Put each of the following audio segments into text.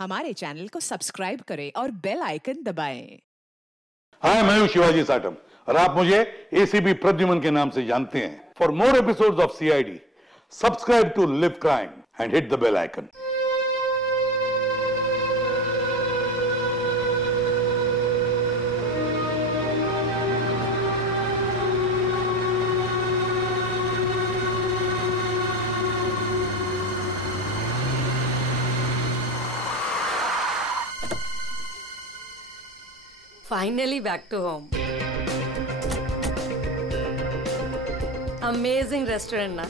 हमारे चैनल को सब्सक्राइब करें और बेल आइकन दबाएं। हाय, मैं हूं शिवाजी साटम और आप मुझे एसीपी प्रद्युमन के नाम से जानते हैं। For more episodes of CID, subscribe to live crime and hit the bell icon. Finally back to home. Amazing restaurant ना?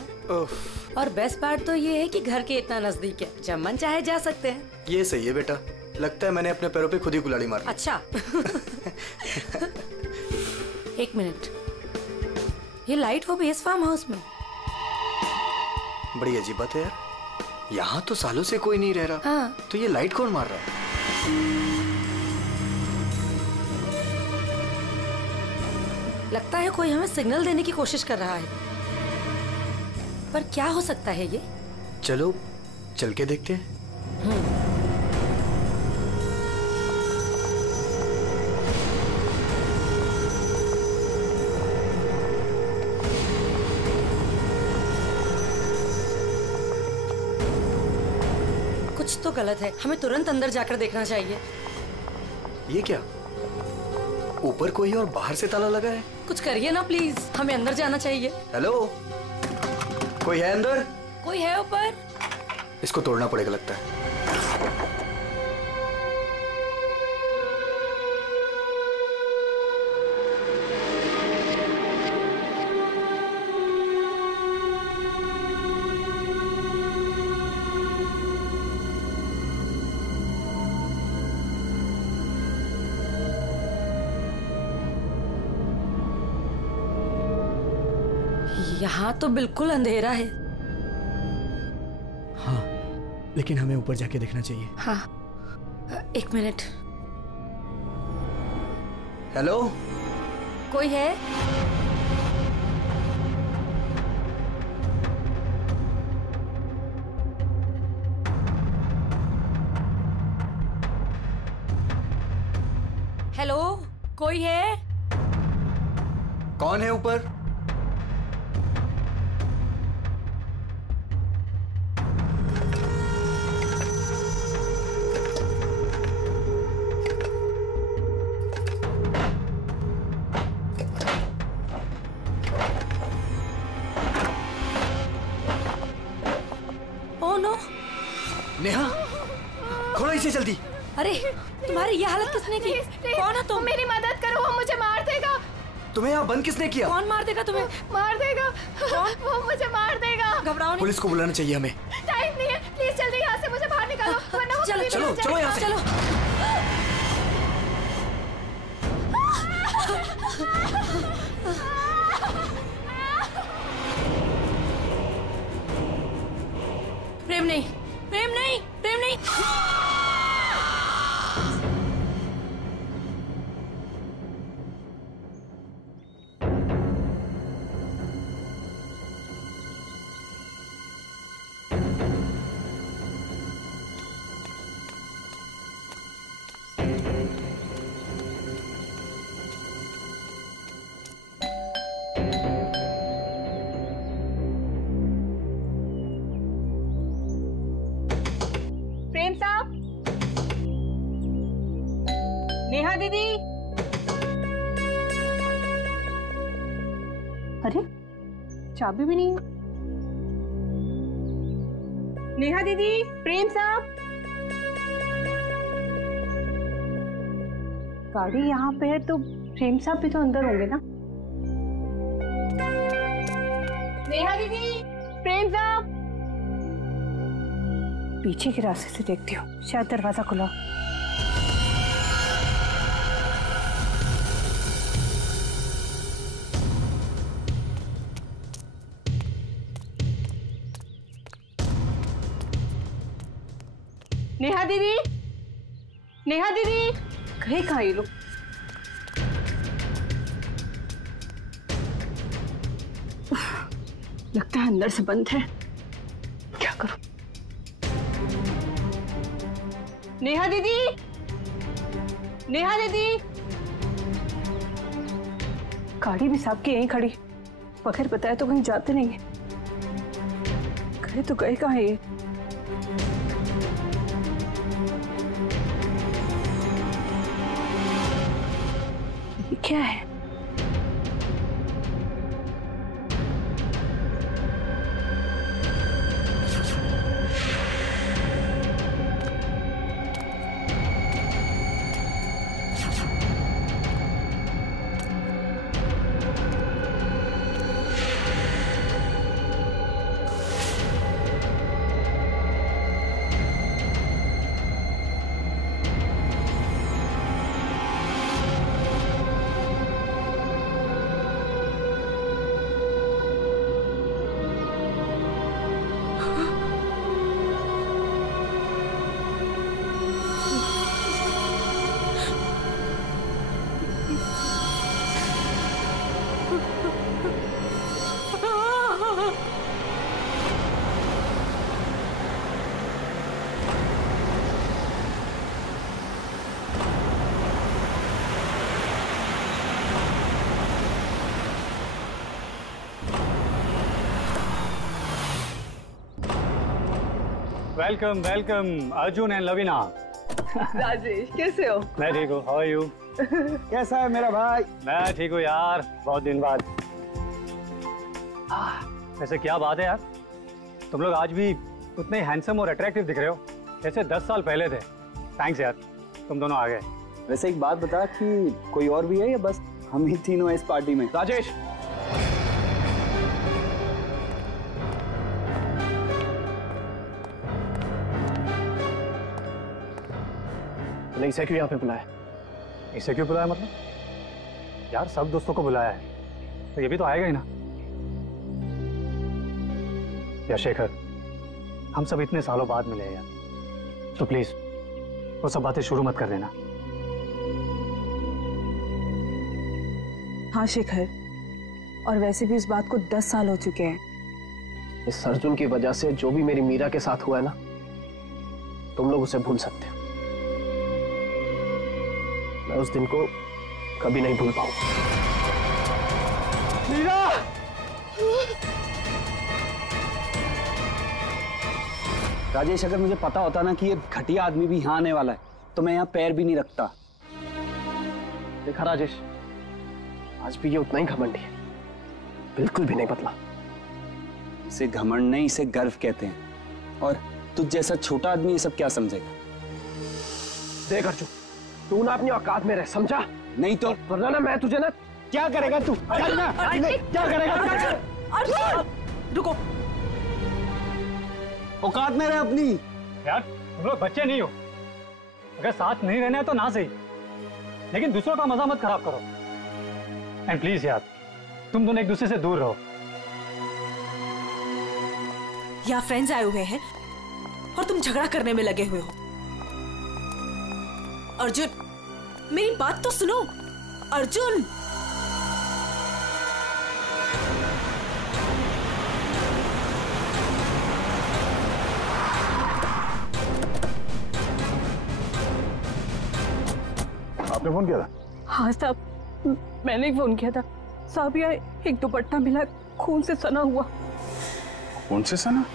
और बेस्ट पार्ट तो ये है कि घर के इतना नजदीक है, जब मन चाहे जा सकते हैं। ये सही है बेटा, लगता है मैंने अपने पैरों पे खुद ही कुल्हाड़ी मारी। अच्छा। एक मिनट, ये लाइट वो बेस फार्म हाउस में? बड़ी अजीब बात है यार, यहाँ तो सालों से कोई नहीं रह रहा। हाँ। तो ये लाइट कौन मार रहा है? लगता है कोई हमें सिग्नल देने की कोशिश कर रहा है, पर क्या हो सकता है ये? चलो चल के देखते हैं। कुछ तो गलत है, हमें तुरंत अंदर जाकर देखना चाहिए। ये क्या, ऊपर कोई और बाहर से ताला लगा है? कुछ करिए ना प्लीज, हमें अंदर जाना चाहिए। हेलो, कोई है अंदर? कोई है ऊपर? इसको तोड़ना पड़ेगा लगता है। यहाँ तो बिल्कुल अंधेरा है। हाँ, लेकिन हमें ऊपर जाके देखना चाहिए। हाँ, एक मिनट। हेलो, कोई है? हेलो, कोई है? कौन है ऊपर? नेहा, खोलो इसे जल्दी। अरे, तुम्हारी ये हालत किसने की? कौन हो तुम? मेरी मदद करो, वो मुझे मार देगा। तुम्हें यहाँ बंद किसने किया? कौन मार देगा तुम्हें? मार देगा। कौन? वो मुझे मार देगा। घबराओ नहीं। पुलिस को बुलाना चाहिए हमें। टाइम नहीं है, प्लीज जल्दी यहाँ से मुझे बाहर निकालो, वरना वो चलो पुलिस चलो आ चलो जाएगा। यहाँ से। चलो। प्रेम नहीं, प्रेम नहीं, प्रेम नहीं। प्रेम साहब, नेहा दीदी। अरे, चाबी भी नहीं है। नेहा दीदी, प्रेम साहब। गाड़ी यहाँ पे है तो प्रेम साहब भी तो अंदर होंगे ना। नेहा दीदी, प्रेम साहब। पीछे के रास्ते से देखती हूँ, शायद दरवाजा खुला। नेहा दीदी, नेहा दीदी, कहीं कहाँ ये लोग? लगता है अंदर से बंद है। क्या करूं? नेहा दीदी, नेहा दीदी। गाड़ी भी साहब की यहीं खड़ी, बगैर बताए तो कहीं जाते नहीं है। गए तो गए कहाँ ये? क्या है? Welcome welcome Arjun and Lavina. Rajesh कैसे हो? मैं ठीक हूँ, हाउ आर यू? कैसा है मेरा भाई? मैं ठीक हूँ यार, बहुत दिन बाद। वैसे क्या बात है यार, तुम लोग आज भी उतने हैंडसम और अट्रैक्टिव दिख रहे हो जैसे 10 साल पहले थे। थैंक्स यार, तुम दोनों आ गए। वैसे एक बात बता कि कोई और भी है या बस हम ही तीनों हैं इस पार्टी में? राजेश, नहीं, इसे क्यों यहाँ पे बुलाया? इसे क्यों बुलाया मतलब? यार सब दोस्तों को बुलाया है तो ये भी तो आएगा ही ना। या शेखर, हम सब इतने सालों बाद मिले हैं यार, तो प्लीज वो सब बातें शुरू मत कर देना। हाँ शेखर, और वैसे भी उस बात को 10 साल हो चुके हैं। इस अर्जुन की वजह से जो भी मेरी मीरा के साथ हुआ है ना, तुम लोग उसे भूल सकते हो। मैं उस दिन को कभी नहीं भूल पाऊंगा। मीरा! राजेश, अगर मुझे पता होता ना कि ये घटिया आदमी भी यहाँ आने वाला है तो मैं यहाँ पैर भी नहीं रखता। देखा राजेश, आज भी ये उतना ही घमंडी है, बिल्कुल भी नहीं बदला। इसे घमंड नहीं, इसे गर्व कहते हैं। और तुझ जैसा छोटा आदमी ये सब क्या समझेगा? देख अर्जुन, तू ना अपनी औकात में रह, समझा? नहीं तो वरना ना मैं तुझे ना। क्या करेगा तू? क्या करेगा तू? रुको, औकात में रह अपनी। यार तुम लोग बच्चे नहीं हो, अगर साथ नहीं रहना है तो ना सही, लेकिन दूसरों का मजा मत खराब करो। एंड प्लीज यार, तुम दोनों एक दूसरे से दूर रहो। यहाँ फ्रेंड्स आए हुए हैं और तुम झगड़ा करने में लगे हुए हो। अर्जुन, मेरी बात तो सुनो। अर्जुन, आपने फोन किया था? हाँ साहब, मैंने ही फोन किया था। साहब यार, एक दुपट्टा मिला, खून से सना हुआ। कौन से सना?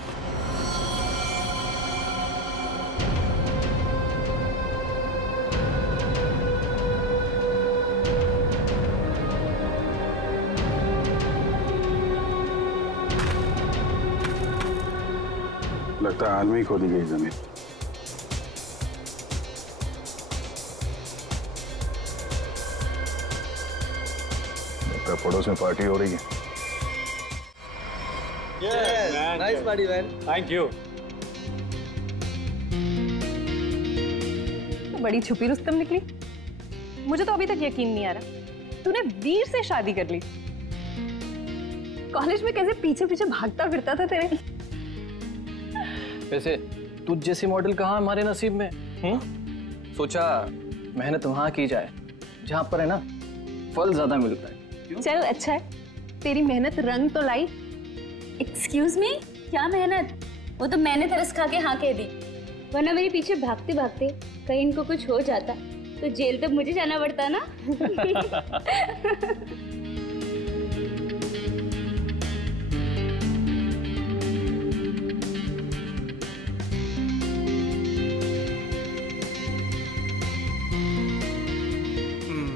लगता है हाल में ही खोदी गई जमीन। लगता है पड़ोस में पार्टी हो रही है। Nice party man. Thank you. बड़ी छुपी रुस्तम निकली। मुझे तो अभी तक यकीन नहीं आ रहा तूने वीर से शादी कर ली। कॉलेज में कैसे पीछे पीछे भागता फिरता था तेरे। वैसे तुझ जैसी मॉडल कहाँ हमारे नसीब में? सोचा मेहनत वहां की जाए जहां पर है ना फल ज्यादा मिलता है। चल अच्छा है, तेरी मेहनत रंग तो लाई। एक्सक्यूज मी, क्या मेहनत? वो तो मैंने तरस खा के हाँ कह दी। वरना मेरे पीछे भागते भागते कहीं इनको कुछ हो जाता तो जेल तक मुझे जाना पड़ता ना।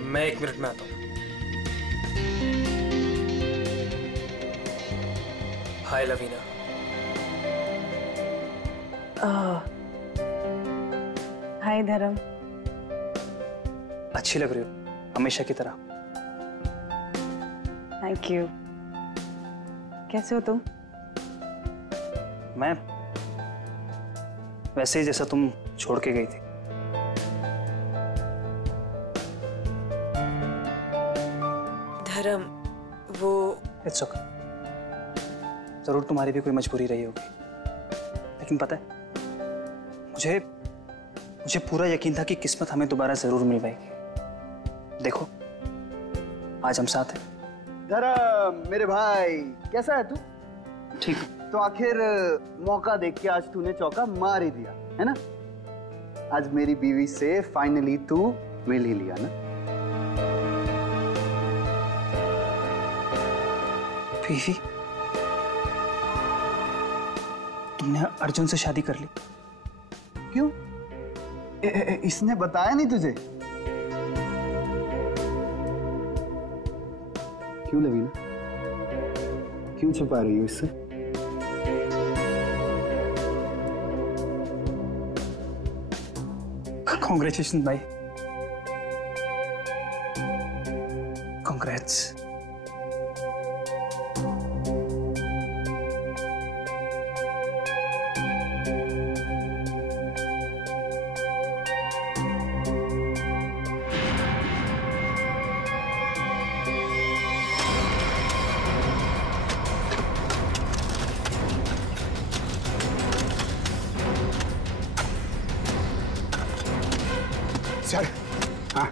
मैं 1 मिनट में आता हूँ। हाय लवीना। हाय धर्म। अच्छी लग रही हो हमेशा की तरह। Thank you. कैसे हो तुम? मैं वैसे ही जैसा तुम छोड़ के गई थी। धर्म, वो इट्स ओके। जरूर तुम्हारी भी कोई मजबूरी रही होगी, लेकिन पता है मुझे पूरा यकीन था कि किस्मत हमें दोबारा जरूर मिल पाएगी। देखो आज हम साथ हैं। धर्म मेरे भाई, कैसा है तू? ठीक। तो आखिर मौका देख के आज तूने चौका मार ही दिया है ना। आज मेरी बीवी से फाइनली तू मिल ही लिया ना। बीवी? तुमने अर्जुन से शादी कर ली? क्यों? इसने बताया नहीं तुझे? क्यों लवीना, क्यों छुपा रही हो इससे? कांग्रेचुलेशन भाई, कांग्रेट्स। सर, हाँ,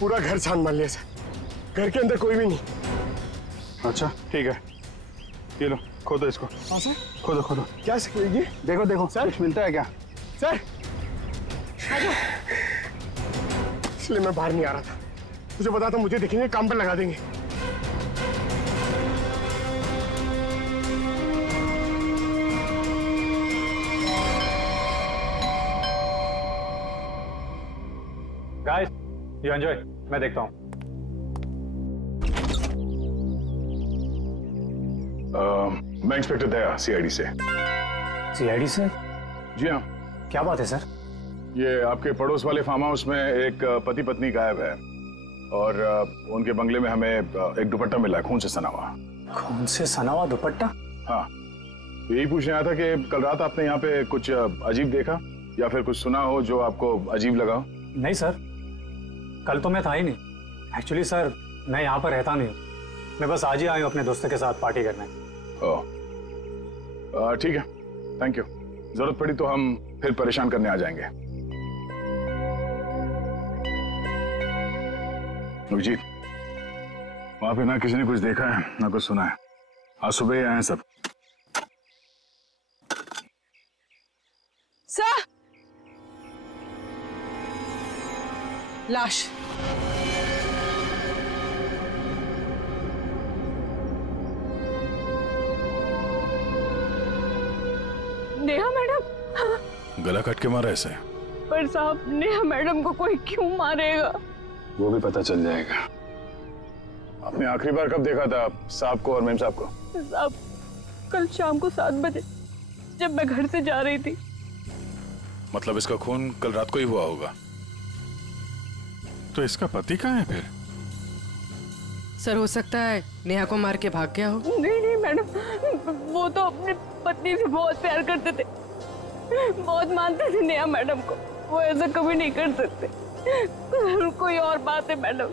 पूरा घर छान मार लिया सर। घर के अंदर कोई भी नहीं। अच्छा ठीक है, ये लो खोदो इसको। हाँ सर। खोदो खोदो। क्या सर ये? देखो देखो सर? कुछ मिलता है क्या? सर इसलिए मैं बाहर नहीं आ रहा था। मुझे पता था मुझे देखेंगे काम पर लगा देंगे। गाइस, यू एंजॉय, मैं देखता हूँ। मैं इंस्पेक्टर दया, सीआईडी से। सीआईडी से? जी हाँ। क्या बात है सर? ये आपके पड़ोस वाले फार्म हाउस में एक पति पत्नी गायब है और उनके बंगले में हमें एक दुपट्टा मिला है, खून से सना हुआ। खून से सना हुआ दुपट्टा? हाँ, तो यही पूछने आया था कि कल रात आपने यहाँ पे कुछ अजीब देखा या फिर कुछ सुना हो जो आपको अजीब लगा? नहीं सर, कल तो मैं था ही नहीं। एक्चुअली सर, मैं यहाँ पर रहता नहीं, मैं बस आज ही आया हूँ अपने दोस्तों के साथ पार्टी करने। ठीक है, थैंक यू। जरूरत पड़ी तो हम फिर परेशान करने आ जाएंगे। अभिजीत, वहां पे ना किसी ने कुछ देखा है ना कुछ सुना है। आज सुबह ही आए हैं सब। सर, लाश। नेहा मैडम। गला काट के मारा ऐसे? पर साहब, नेहा मैडम को कोई क्यों मारेगा? वो भी पता चल जाएगा। आपने आखिरी बार कब देखा था साहब को और मेम साहब को? साहब, कल शाम को 7 बजे जब मैं घर से जा रही थी। मतलब इसका खून कल रात को ही हुआ होगा। तो इसका पति कहाँ है फिर? सर, हो सकता है नेहा को मार के भाग गया हो। नहीं नहीं मैडम, वो तो अपनी पत्नी से बहुत प्यार करते थे, बहुत मानते थे नेहा मैडम को। वो ऐसा कभी नहीं कर सकते। कोई और बात है मैडम।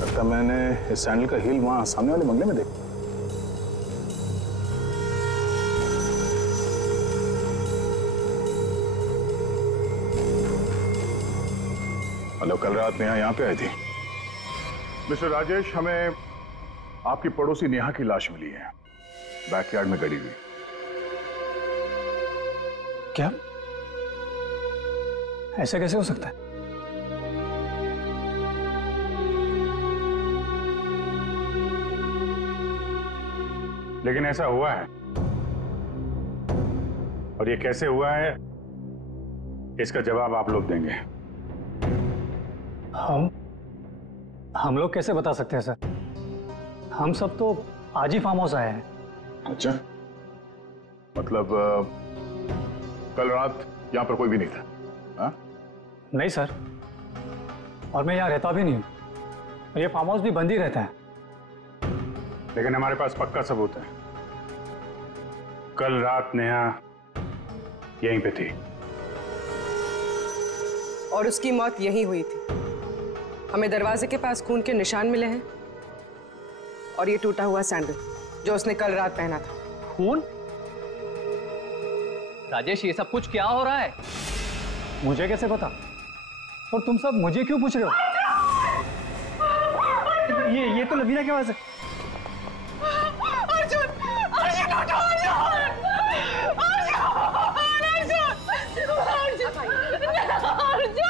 लगता मैंने इस सैंडल का हील वहां सामने वाले बंगले में देखा। मतलब कल रात नेहा यहाँ पे आई थी? मिस्टर राजेश, हमें आपकी पड़ोसी नेहा की लाश मिली है, बैकयार्ड में गड़ी हुई। क्या? ऐसा कैसे हो सकता है? लेकिन ऐसा हुआ है, और ये कैसे हुआ है इसका जवाब आप लोग देंगे। हम लोग कैसे बता सकते हैं सर? हम सब तो आज ही फार्म हाउस आए हैं। अच्छा, मतलब कल रात यहाँ पर कोई भी नहीं था? हा? नहीं सर, और मैं यहाँ रहता भी नहीं हूँ। ये फार्म हाउस भी बंद ही रहता है। लेकिन हमारे पास पक्का सबूत है, कल रात नेहा यहीं पे थी और उसकी मौत यहीं हुई थी। हमें दरवाजे के पास खून के निशान मिले हैं और ये टूटा हुआ सैंडल जो उसने कल रात पहना था। खून? राजेश, ये सब कुछ क्या हो रहा है? मुझे कैसे पता? और तुम सब मुझे क्यों पूछ रहे हो? ये तो लवीना की आवाज है। अर्जुन! अर्जुन उठो!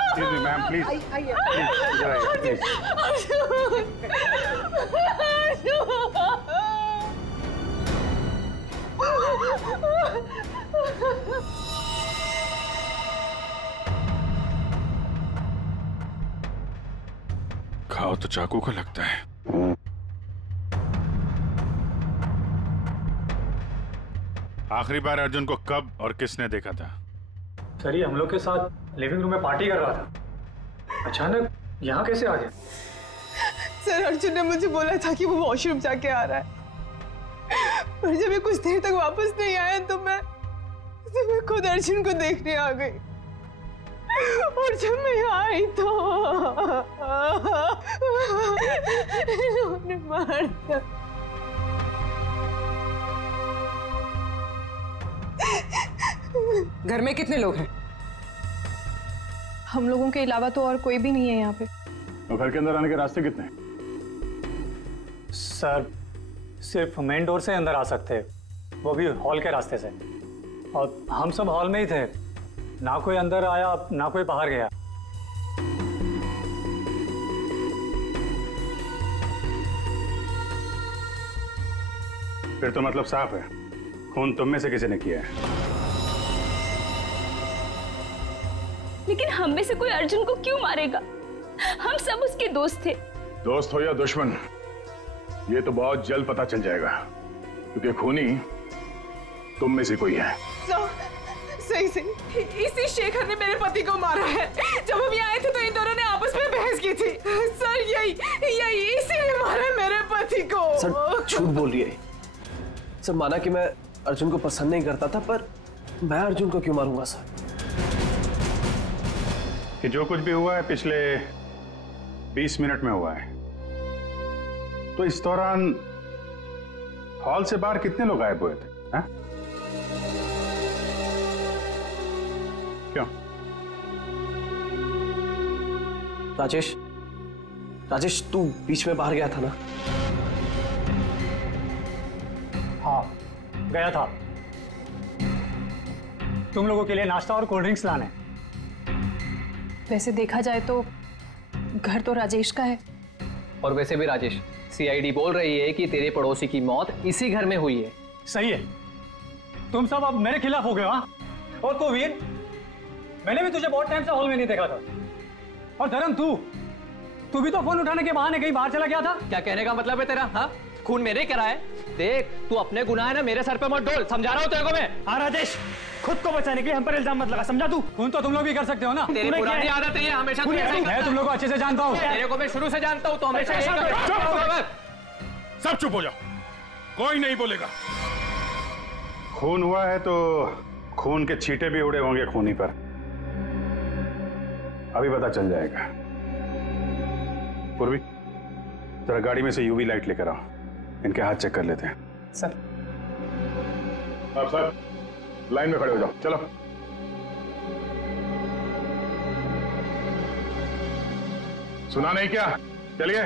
Excuse me, ma'am, please. Please. खाओ तो चाकू को लगता है। आखिरी बार अर्जुन को कब और किसने देखा था? सर, ये हम लोग के साथ लिविंग रूम में पार्टी कर रहा था। अचानक यहाँ कैसे आ गया? सर, अर्जुन ने मुझे बोला था कि वो वॉशरूम जाके आ रहा है, पर जब ये कुछ देर तक वापस नहीं आया तो मैं खुद अर्जुन को देखने आ गई। और जब मैं यहाँ आई तो इन्होंने मार दिया। घर में कितने लोग हैं? हम लोगों के अलावा तो और कोई भी नहीं है यहाँ पे। तो घर के अंदर आने के रास्ते कितने हैं? सर, सिर्फ मेन डोर से अंदर आ सकते हैं, वो भी हॉल के रास्ते से। और हम सब हॉल में ही थे, ना कोई अंदर आया ना कोई बाहर गया। फिर तो मतलब साफ है, खून तुम में से किसी ने किया है। लेकिन हम में से कोई अर्जुन को क्यों मारेगा? हम सब उसके दोस्त थे। दोस्त हो या दुश्मन, ये तो बहुत जल्द पता चल जाएगा, क्योंकि खूनी तुम में से कोई है। सही सही, इसी शेखर ने मेरे पति को मारा है। जब हम यहाँ आए थे तो इन दोनों ने आपस में बहस की थी। सर, यही इसीलिए मारा मेरे पति को। सर, झूठ बोल रही है। सर, माना कि मैं अर्जुन को पसंद नहीं करता था, पर मैं अर्जुन को क्यों मारूंगा सर? कि जो कुछ भी हुआ है पिछले 20 मिनट में हुआ है, तो इस दौरान हॉल से बाहर कितने लोग गायब हुए थे? हा? क्यों? राजेश, तू बीच में बाहर गया था ना? हाँ, गया था। तुम लोगों के लिए नाश्ता और कोल्ड ड्रिंक्स लाने। वैसे देखा जाए तो घर तो राजेश का है। और वैसे भी राजेश, सीआईडी बोल रही है कि तेरे पड़ोसी की मौत इसी घर में हुई है। सही है, तुम सब अब मेरे खिलाफ हो गए। हाँ, और तो वीर, मैंने भी तुझे बहुत टाइम से हॉल में नहीं देखा था। और धर्म, तू भी तो फोन उठाने के बहाने कहीं बाहर चला गया था। क्या कहने का मतलब है तेरा? हाँ, खून मेरे करा है। देख, तू अपने गुनाह है ना मेरे सर पे मत डोल, समझा रहा हूँ तेरे को मैं। हाँ राजेश, खुद को बचाने के लिए हम पर इल्जाम मत लगा, समझा तू? खून तो तुम लोग भी कर सकते हो ना। तेरी पुरानी आदत है, हमेशा तू ऐसा ही करता है। मैं तुम लोग को अच्छे से जानता हूँ। तेरे को मैं शुरू से जानता हूँ, तो हमेशा ऐसा ही करता है। सब चुप हो जाओ, कोई नहीं बोलेगा। खून हुआ है तो खून के छींटे भी उड़े होंगे खूनी पर, अभी पता चल जाएगा। पूर्वी, जरा गाड़ी में से यूवी लाइट लेकर आओ, इनके हाथ चेक कर लेते हैं। सर। आप सर लाइन में खड़े हो जाओ, चलो। सुना नहीं क्या? चलिए।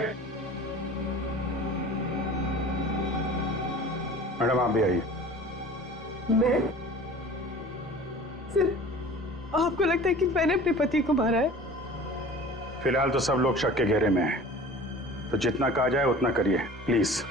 मैडम आप भी आइए। मैं? सर, आपको लगता है कि मैंने अपने पति को मारा है? फिलहाल तो सब लोग शक के घेरे में हैं, तो जितना कहा जाए उतना करिए प्लीज।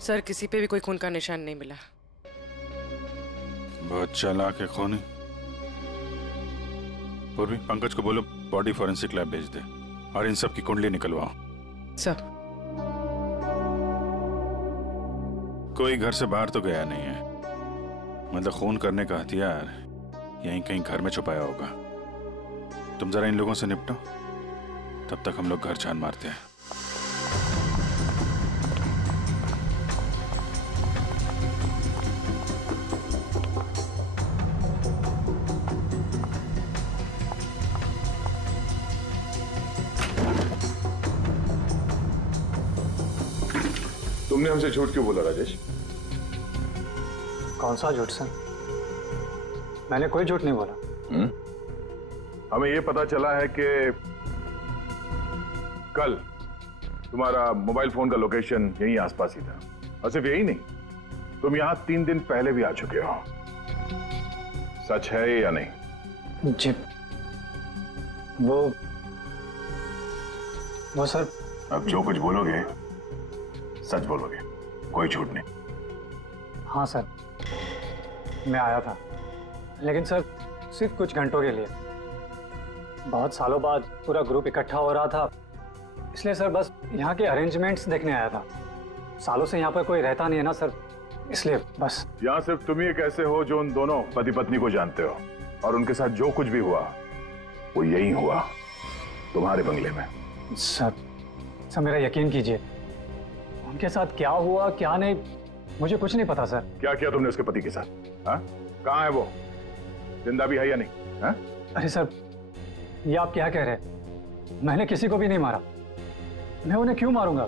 सर, किसी पे भी कोई खून का निशान नहीं मिला। बहुत चालाक है खूनी। पूर्वी, पंकज को बोलो बॉडी फॉरेंसिक लैब भेज दे और इन सब की कुंडली निकलवाओ। सर। कोई घर से बाहर तो गया नहीं है, मतलब खून करने का हथियार यहीं कहीं घर में छुपाया होगा। तुम जरा इन लोगों से निपटो, तब तक हम लोग घर छान मारते हैं। तुमने हमसे झूठ क्यों बोला राजेश? कौन सा झूठ सर? मैंने कोई झूठ नहीं बोला। हमें यह पता चला है कि कल तुम्हारा मोबाइल फोन का लोकेशन यहीं आसपास ही था, और सिर्फ यही नहीं, तुम यहां 3 दिन पहले भी आ चुके हो। सच है या नहीं? जी, वो सर। अब जो कुछ बोलोगे सच बोलोगे, कोई झूठ नहीं। हाँ सर, मैं आया था, लेकिन सर सिर्फ कुछ घंटों के लिए। बहुत सालों बाद पूरा ग्रुप इकट्ठा हो रहा था, इसलिए सर बस यहाँ के अरेंजमेंट्स देखने आया था। सालों से यहाँ पर कोई रहता नहीं है ना सर, इसलिए बस। यहाँ सिर्फ तुम ही कैसे हो जो उन दोनों पति पत्नी को जानते हो, और उनके साथ जो कुछ भी हुआ वो यही हुआ, तुम्हारे बंगले में। सर मेरा यकीन कीजिए, उनके साथ क्या हुआ क्या नहीं मुझे कुछ नहीं पता सर। क्या किया तुमने उसके पति के साथ? कहाँ है वो? जिंदा भी है या नहीं? हा? अरे सर, ये आप क्या कह रहे हैं? मैंने किसी को भी नहीं मारा। मैं उन्हें क्यों मारूंगा,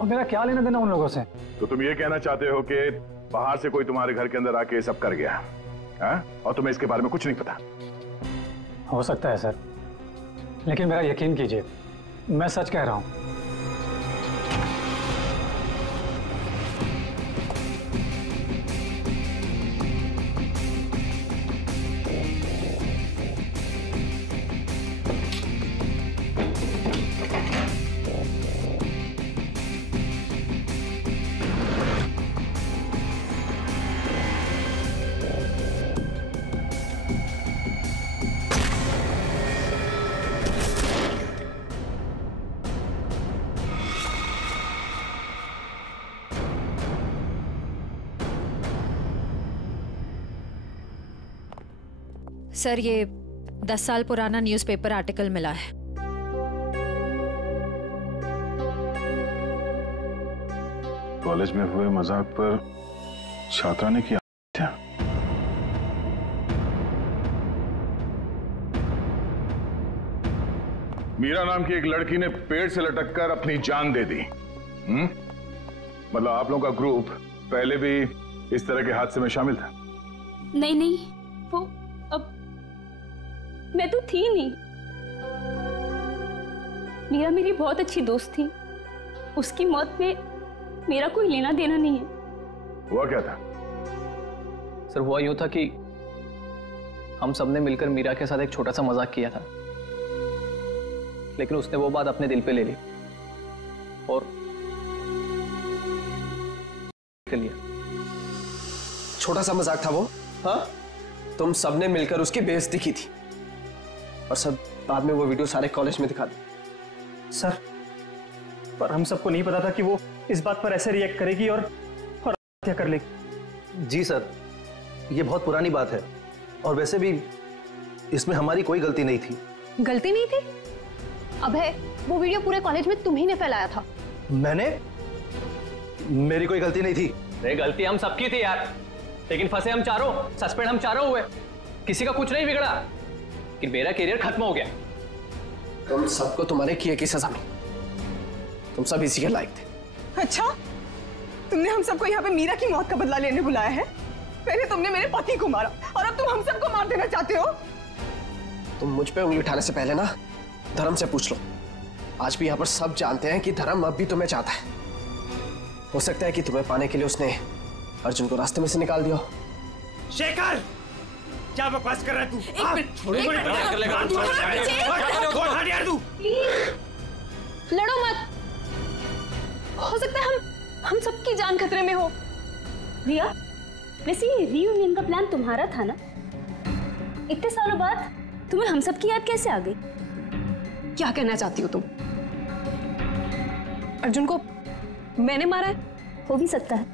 और मेरा क्या लेना देना उन लोगों से? तो तुम ये कहना चाहते हो कि बाहर से कोई तुम्हारे घर के अंदर आके ये सब कर गया, और तुम्हें इसके बारे में कुछ नहीं पता? हो सकता है सर, लेकिन मेरा यकीन कीजिए, मैं सच कह रहा हूं। सर, ये 10 साल पुराना न्यूज़पेपर आर्टिकल मिला है। कॉलेज में हुए मजाक पर छात्रा ने किया हत्या। मीरा नाम की एक लड़की ने पेड़ से लटककर अपनी जान दे दी। मतलब आप लोगों का ग्रुप पहले भी इस तरह के हादसे में शामिल था? नहीं, वो अब मैं तो थी नहीं। मीरा मेरी बहुत अच्छी दोस्त थी, उसकी मौत में मेरा कोई लेना देना नहीं है। हुआ क्या था? सर, हुआ यूं था कि हम सबने मिलकर मीरा के साथ एक छोटा सा मजाक किया था। लेकिन उसने वो बात अपने दिल पे ले ली और कर लिया। छोटा सा मजाक था वो। हाँ, तुम सबने मिलकर उसकी बेइज्जती की थी और सब बाद में वो वीडियो सारे कॉलेज में दिखा दी। सर, पर हम सबको नहीं पता था कि वो इस बात पर ऐसे रिएक्ट करेगी और क्या कर लेगी। जी सर, ये बहुत पुरानी बात है और वैसे भी इसमें हमारी कोई गलती नहीं थी। गलती नहीं थी? अबे, वो वीडियो पूरे कॉलेज में तुम्ही ने फैलाया था। मैंने? मेरी कोई गलती नहीं थी। अरे गलती हम सबकी थी यार, लेकिन फंसे हम चारों, सस्पेंड हम चारों हुए। किसी का कुछ नहीं बिगड़ा, लेकिन मेरा करियर खत्म हो गया। तुम सबको तुम्हारे किए की सजा मिली। तुम सब इसी के लायक थे। अच्छा, तुमने हम सबको यहाँ पे मीरा की मौत का बदला लेने बुलाया है? पहले तुमने मेरे पति को मारा और अब तुम हम सबको मार देना चाहते हो? तुम मुझ पे उंगली उठाने से पहले ना धर्म से पूछ लो। आज भी यहाँ पर सब जानते हैं कि धर्म अब भी तुम्हें चाहता है। हो सकता है कि तुम्हें पाने के लिए उसने अर्जुन को रास्ते में से निकाल दिया। शेखर, क्या बकवास कर रहा है तू? लड़ो मत। हो सकता है हम सबकी जान खतरे में हो। रिया, वैसे ये रीयूनियन का प्लान तुम्हारा था ना? इतने सालों बाद तुम्हें हम सब की याद कैसे आ गई? क्या कहना चाहती हो तुम? अर्जुन को मैंने मारा है? हो भी सकता है।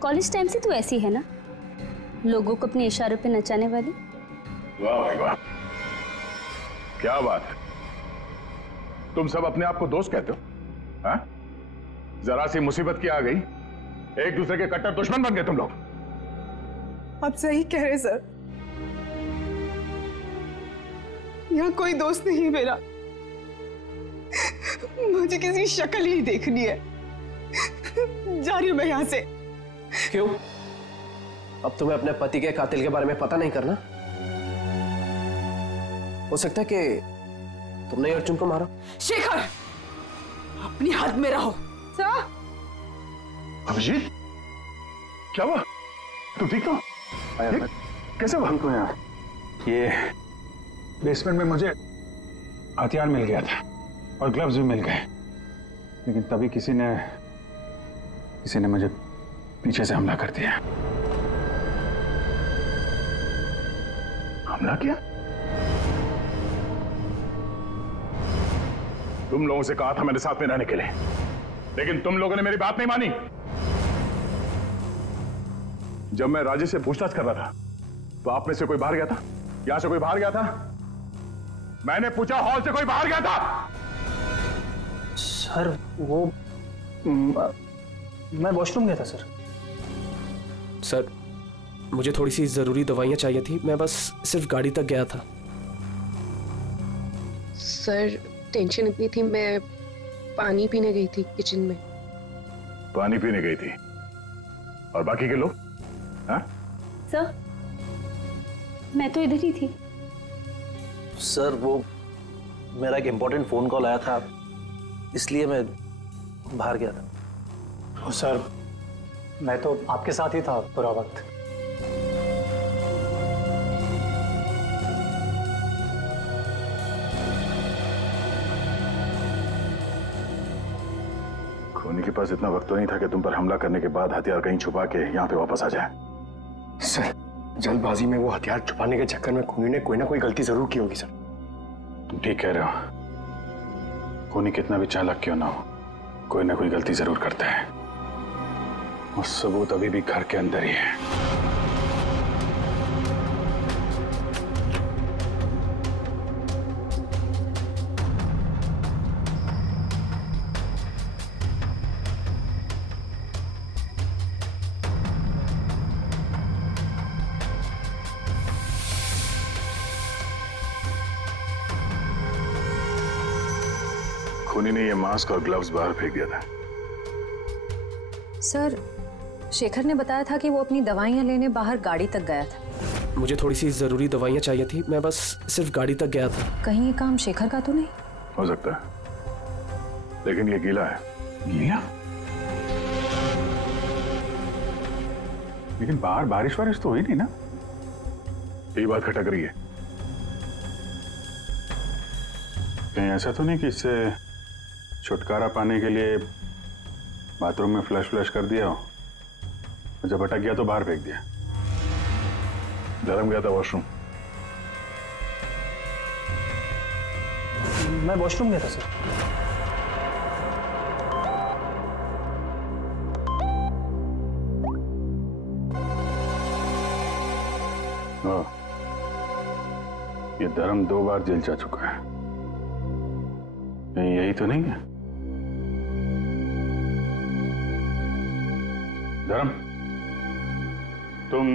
कॉलेज टाइम से तू ऐसी है ना, लोगों को अपने इशारों पे नचाने वाली। वाह भाई वाह, क्या बात है। तुम सब अपने आप को दोस्त कहते हो? हाँ? जरा सी मुसीबत की आ गई, एक दूसरे के कट्टर दुश्मन बन गए तुम लोग। आप सही कह रहे सर, यहाँ कोई दोस्त नहीं मेरा। मुझे किसी शक्ल ही देखनी है। जा रही हूं मैं यहाँ से। क्यों? अब तुम्हें अपने पति के कातिल के बारे में पता नहीं करना? हो सकता है कि तुमने अर्जुन को मारा। शेखर, अपनी हद में रहो। सर, अभिजीत, क्या हुआ? तुम ठीक तो? कैसे हुआ? ठीक हो यार। ये बेसमेंट में मुझे हथियार मिल गया था और ग्लव्स भी मिल गए, लेकिन तभी किसी ने मुझे पीछे से हमला कर दिया। हमला किया? तुम लोगों से कहा था मेरे साथ में रहने के लिए, लेकिन तुम लोगों ने मेरी बात नहीं मानी। जब मैं राजेश से पूछताछ कर रहा था तो आप में से कोई बाहर गया था? यहां से कोई बाहर गया था? मैंने पूछा, हॉल से कोई बाहर गया था? सर, वो मैं वॉशरूम गया था सर। सर, मुझे थोड़ी सी जरूरी दवाइयां चाहिए थी, मैं बस सिर्फ गाड़ी तक गया था। सर, टेंशन इतनी थी, मैं पानी पीने गई थी किचन में। पानी पीने गई थी? और बाकी के लोग? हाँ? सर, मैं तो इधर ही थी। सर, वो मेरा एक इम्पोर्टेंट फोन कॉल आया था, इसलिए मैं बाहर गया था। सर, मैं तो आपके साथ ही था पूरा वक्त। खूनी के पास इतना वक्त तो नहीं था कि तुम पर हमला करने के बाद हथियार कहीं छुपा के यहाँ पे वापस आ जाए। सर, जल्दबाजी में वो हथियार छुपाने के चक्कर में खूनी ने कोई ना कोई गलती जरूर की होगी सर। तुम ठीक कह रहे हो। खूनी कितना भी चालाक क्यों ना हो, कोई ना कोई गलती जरूर करता है। और सबूत अभी भी घर के अंदर ही है। खूनी ने ये मास्क और ग्लव्स बाहर फेंक दिया था। सर, शेखर ने बताया था कि वो अपनी दवाइयां लेने बाहर गाड़ी तक गया था। मुझे थोड़ी सी जरूरी दवाइयां चाहिए थी, मैं बस सिर्फ गाड़ी तक गया था। कहीं ये काम शेखर का तो नहीं? हो सकता है, लेकिन ये गीला है। गीला? लेकिन बाहर बारिश वारिश तो हुई नहीं ना? यही बात खटक रही है। कहीं ऐसा तो नहीं कि इससे छुटकारा पाने के लिए बाथरूम में फ्लश कर दिया हो, जब अटक गया तो बाहर फेंक दिया? धर्म गया था वॉशरूम। मैं वॉशरूम गया था सर। ये धर्म 2 बार जेल जा चुका है, कहीं यही तो नहीं है? धर्म, तुम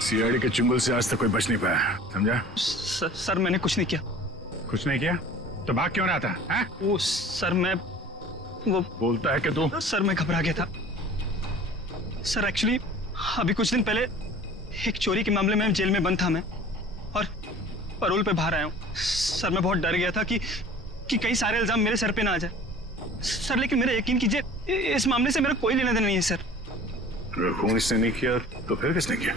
सीआईडी के चुंगल से आज तक कोई बच नहीं पाया, समझा? सर मैंने कुछ नहीं किया। कुछ नहीं किया तो भाग क्यों रहा था? हैं? वो सर मैं वो बोलता है कि तू सर मैं घबरा गया था सर। एक्चुअली अभी कुछ दिन पहले एक चोरी के मामले में जेल में बंद था मैं, और पैरोल पे बाहर आया हूँ सर। मैं बहुत डर गया था कि कई सारे इल्जाम मेरे सर पे ना आ जाए सर, लेकिन मेरा यकीन कीजिए इस मामले से मेरा कोई लेना देना नहीं है सर। अगर खून इसने नहीं किया तो फिर किसने किया?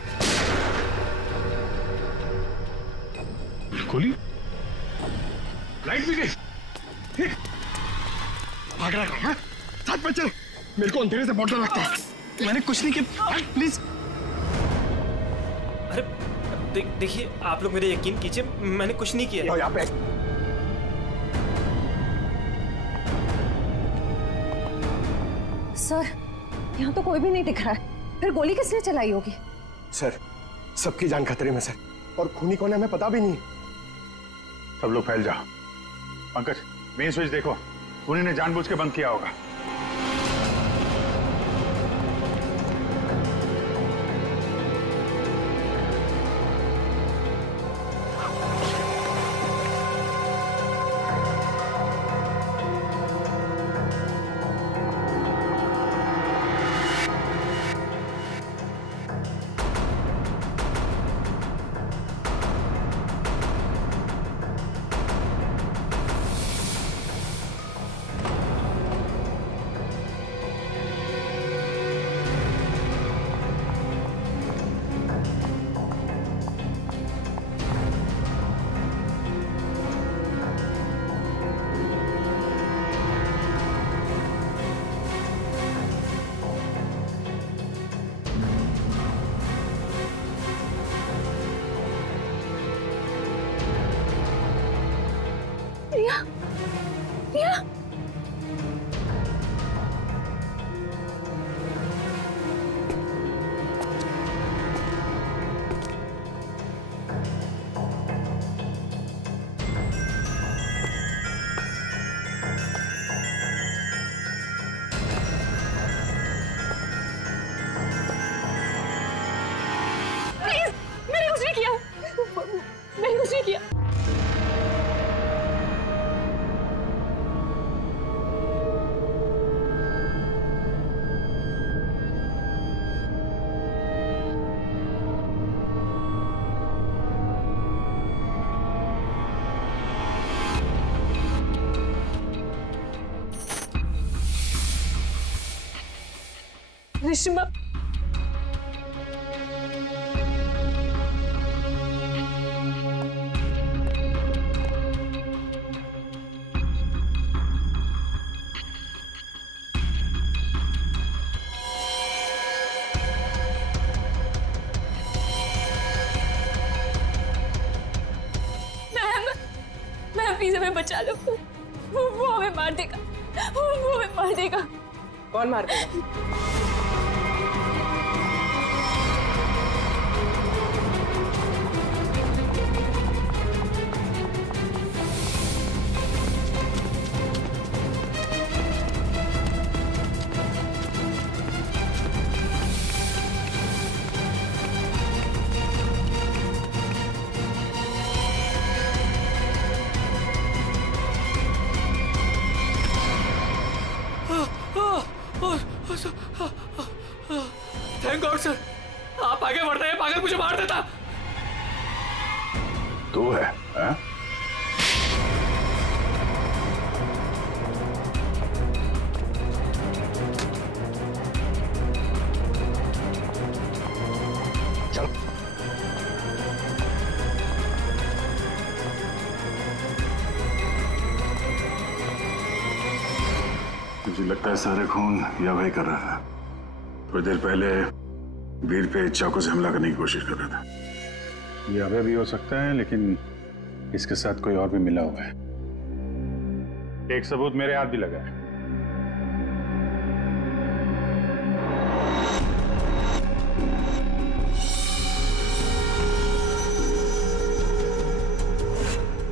खोली, लाइट भी गई। भाग रहा है? साथ में चल, मेरे को अंधेरे से बहुत डर लगता है। मैंने कुछ नहीं किया, प्लीज। अरे देखिए, आप लोग मेरे यकीन कीजिए, मैंने कुछ नहीं किया। यहाँ पे सर, यहाँ तो कोई भी नहीं दिख रहा है, फिर गोली किसने चलाई होगी? सर, सबकी जान खतरे में सर, और खूनी कौन है हमें पता भी नहीं। सब लोग फैल जाओ। पंकज, मेन स्विच देखो, खूनी ने जानबूझ के बंद किया होगा। रिश्मा, मैम प्लीज हमें बचा लो, वो हमें मार देगा, वो हमें मार देगा। कौन मार देगा? थैंक गॉड सर, आप आगे बढ़ रहे हैं, पागल मुझे मार देता। तू है, हाँ? है? मुझे लगता है सारा खून यह वही कर रहा था। थोड़ी देर पहले वीर पे चाकू से हमला करने की कोशिश कर रहा था। ये अभय भी हो सकता है, लेकिन इसके साथ कोई और भी मिला हुआ है। एक सबूत मेरे हाथ भी लगा है।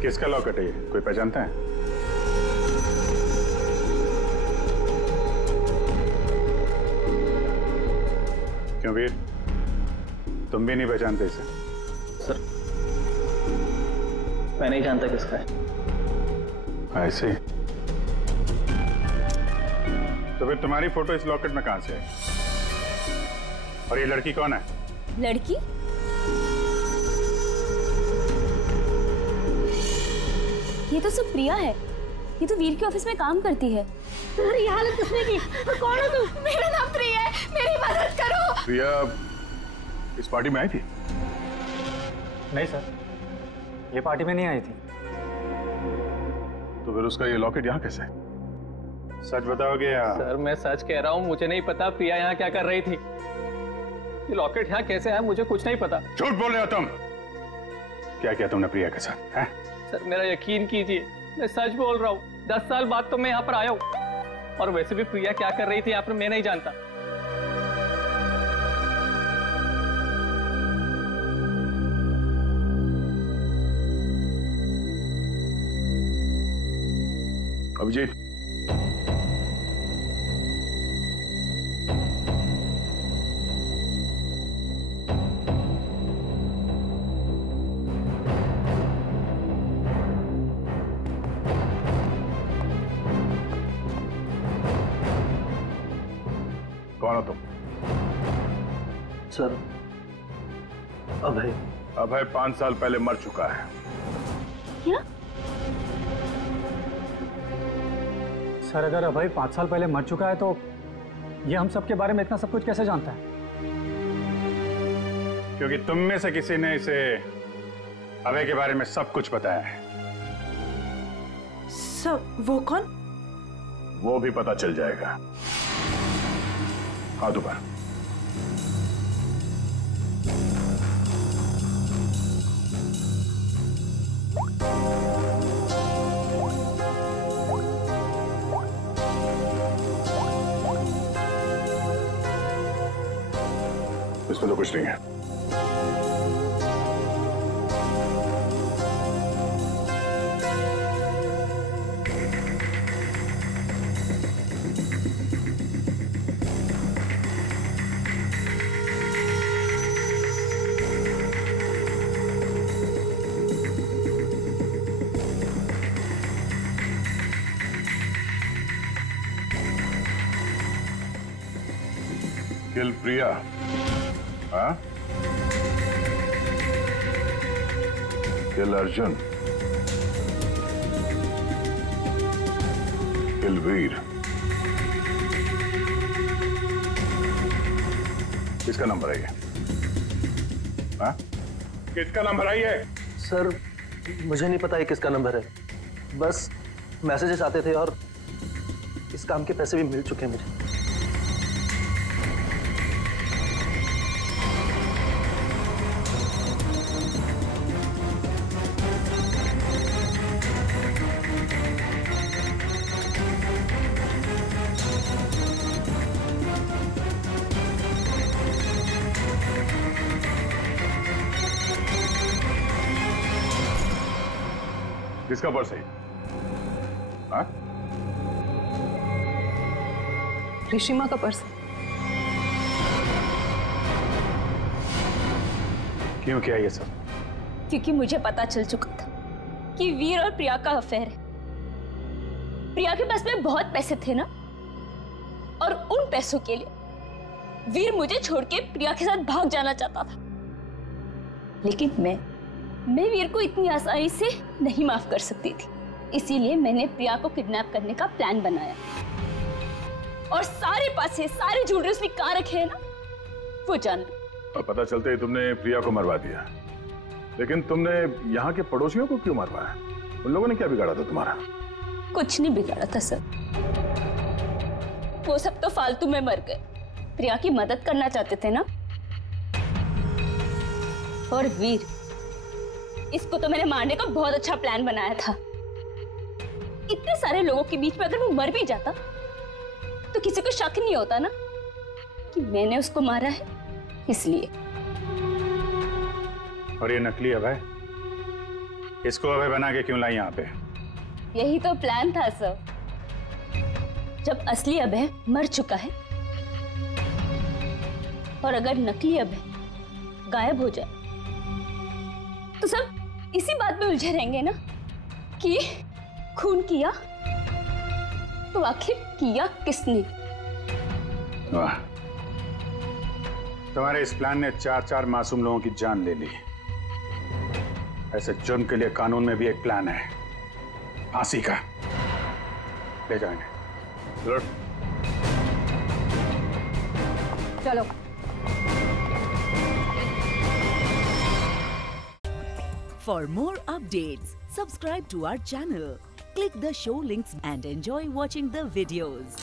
किसका लॉकेट है ये? कोई पहचानता है? क्यों वीर, तुम भी नहीं पहचानते इसे? सर मैं नहीं जानता किसका है। ऐसे तो फिर तुम्हारी फोटो इस लॉकेट में कहां से है? और ये लड़की कौन है? लड़की? ये तो सब प्रिया है। ये तो वीर के ऑफिस में काम करती है। तुम्हारी हालत किसने की? कौन हो तुम? मेरा नाम प्रिया है, मेरी मदद करो। प्रिया इस पार्टी में आई थी? नहीं सर, ये पार्टी में नहीं आई थी। तो फिर उसका ये लॉकेट यहाँ कैसे है? सच बताओगे या? सर मैं सच कह रहा हूँ, मुझे नहीं पता प्रिया यहाँ क्या कर रही थी। ये लॉकेट यहाँ कैसे है मुझे कुछ नहीं पता। झूठ बोल रहे हो तुम। क्या किया तुमने प्रिया के साथ? है? सर मेरा यकीन कीजिए, मैं सच बोल रहा हूँ। 10 साल बाद तो मैं यहाँ पर आया हूँ, और वैसे भी प्रिया क्या कर रही थी यहाँ पर मैं नहीं जानता। अभिजीत, कौन हो तुम? सर अभय। अभय 5 साल पहले मर चुका है। क्या? सर अगर अभय 5 साल पहले मर चुका है तो ये हम सब के बारे में इतना सब कुछ कैसे जानता है? क्योंकि तुम में से किसी ने इसे अभय के बारे में सब कुछ बताया है। सब? वो कौन? वो भी पता चल जाएगा। हाथ ऊपर। इसमें तो कुछ नहीं है। किल प्रिया, हाँ? किल अर्जुन, किल वीर। किसका नंबर है ये? हाँ? किसका नंबर है ये? सर मुझे नहीं पता ये किसका नंबर है, बस मैसेजेस आते थे और इस काम के पैसे भी मिल चुके हैं मुझे। किसका पर्स है? हाँ? ऋषिमा का पर्स। क्यों किया ये सब? क्योंकि मुझे पता चल चुका था कि वीर और प्रिया का अफेयर है। प्रिया के पास में बहुत पैसे थे ना, और उन पैसों के लिए वीर मुझे छोड़ के प्रिया के साथ भाग जाना चाहता था। लेकिन मैं वीर को इतनी आसानी से नहीं माफ कर सकती थी, इसीलिए मैंने प्रिया को किडनैप करने का प्लान बनाया। और सारे पैसे, सारे ज्वेलरी उसने कहाँ रखे हैं ना, वो जान लो। और पता चलते ही तुमने प्रिया को मरवा दिया, लेकिन तुमने यहाँ के पड़ोसियों को क्यों मरवाया? उन लोगों ने क्या बिगाड़ा था तुम्हारा? कुछ नहीं बिगाड़ा था सर। वो सब तो फालतू में मर गए। प्रिया की मदद करना चाहते थे ना। और वीर, इसको तो मैंने मारने का बहुत अच्छा प्लान बनाया था। इतने सारे लोगों के बीच में अगर वो मर भी जाता तो किसी को शक नहीं होता ना कि मैंने उसको मारा है, इसलिए। और ये नकली अभय, इसको अभय बना के क्यों लाई यहाँ पे? यही तो प्लान था सर। जब असली अभय मर चुका है और अगर नकली अभय गायब हो जाए तो सब इसी बात में उलझे रहेंगे ना कि खून किया तो आखिर किया किसने। वाह, तुम्हारे इस प्लान ने 4 मासूम लोगों की जान ले ली। ऐसे जुर्म के लिए कानून में भी एक प्लान है, फांसी का। ले जाएंगे। चलो। For more updates, subscribe to our channel, click the show links and enjoy watching the videos.